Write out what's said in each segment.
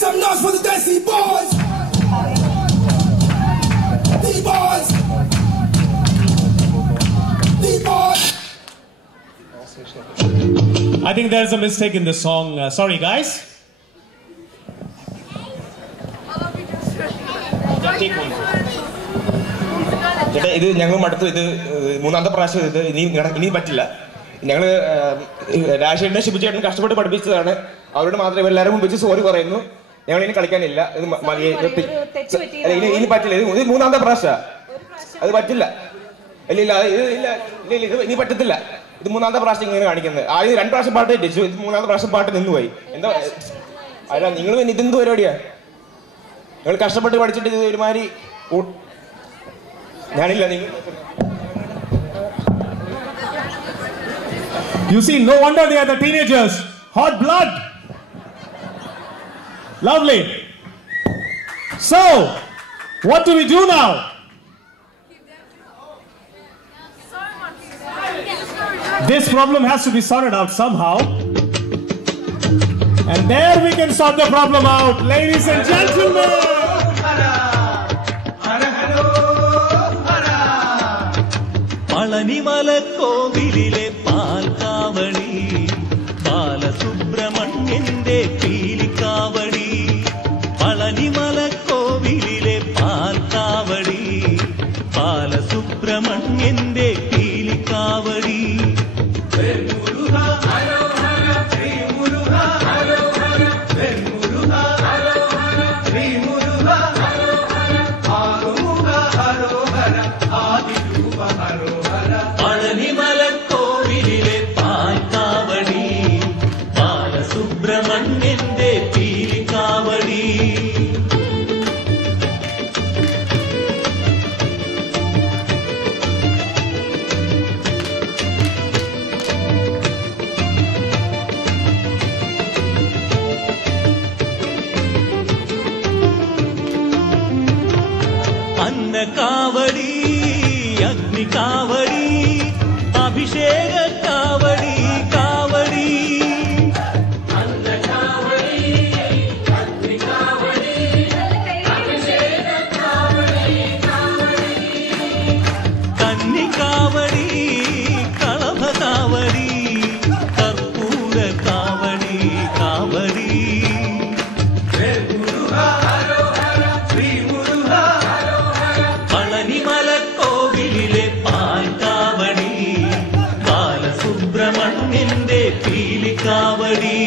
some noise for the Desi boys. D-boys. D-boys. I think there's a mistake in the song. Sorry, guys. ചേട്ടാ ഇത് ഞങ്ങൾ മടുത്തു. ഇത് മൂന്നാമത്തെ പ്രാവശ്യം ഇത് ഇനി പറ്റില്ല. ഞങ്ങൾ രാജേഷിനെ ശിബുചേട്ടൻ കഷ്ടപ്പെട്ട് പഠിപ്പിച്ചതാണ്. അവരോട് മാത്രം ഇവരെല്ലാവരും മുമ്പ് വെച്ച് സോറി പറയുന്നു. ഞങ്ങൾ ഇനി കളിക്കാനില്ല. ഇത് ഇനി പറ്റില്ല. ഇത് മൂന്നാമത്തെ പ്രാവശ്യം അത് പറ്റില്ല. ഇല്ല ഇല്ല ഇത് ഇല്ല ഇല്ല ഇല്ല ഇത് ഇനി പറ്റത്തില്ല. ഇത് മൂന്നാമത്തെ പ്രാവശ്യം ഇങ്ങനെ കാണിക്കുന്നത്. ആദ്യം 2 പ്രാവശ്യം പാട്ട് തെറ്റിച്ചു. ഇത് മൂന്നാമത്തെ പ്രാവശ്യം പാട്ട് നിന്നുപോയി. എന്താ അല്ല നിങ്ങൾ പിന്നെ ഇതെന്ത് പരിപാടിയാ? നിങ്ങൾ കഷ്ടപ്പെട്ട് പഠിച്ചിട്ട് ഇത് ഒരുമാതിരി ഞാനില്ല. നിങ്ങൾ You see, no wonder they are the teenagers. Hot blood. Lovely. So, what do we do now? This problem has to be sorted out somehow. And there we can sort the problem out, ladies and gentlemen. Palanimala കോവിലിലെ പാൽക്കാവടി, ബാലസുബ്രഹ്മണ്യന്റെ പീലിക്കാവടി. Palanimala കോവിലിലെ പാൽക്കാവടി, ബാലസുബ്രഹ്മണ്യന്റെ പീലിക്കാവടി. Palanimala കോവിലിലെ പാൽക്കാവടി, ബാലസുബ്രഹ്മണ്യന്റെ പീലിക്കാവടി. അന്നകാവടി, അഗ്നികാവടി, അഭിഷേക കാവടി കാവടി. കന്നിക്കാവടി, കളഭകാവടി, കർപ്പൂര കാവടി കാവടി. പളനിമല കോവിലിലെ പാൽക്കാവടി, ബാലസുബ്രഹ്മണ്യന്റെ പീലിക്കാവടി.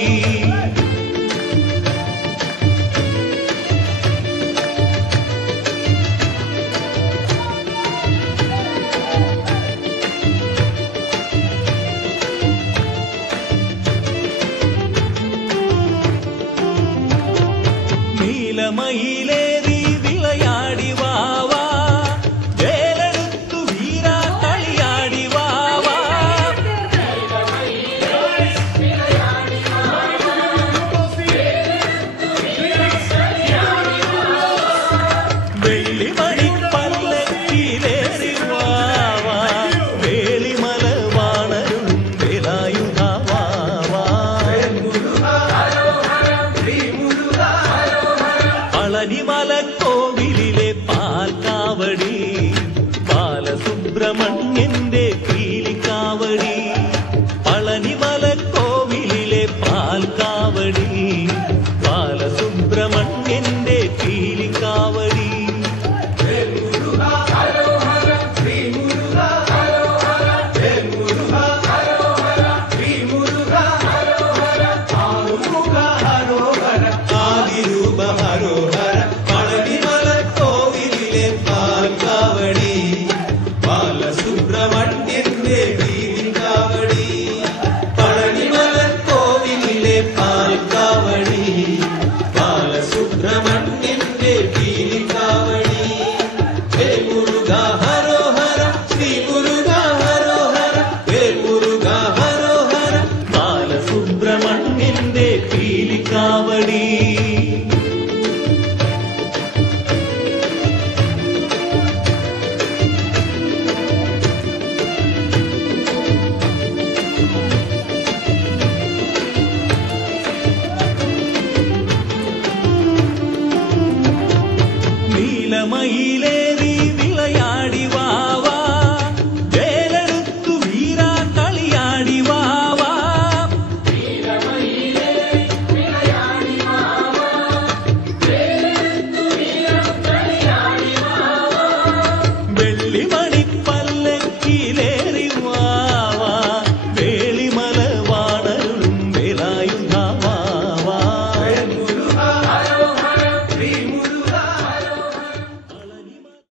നീലമയി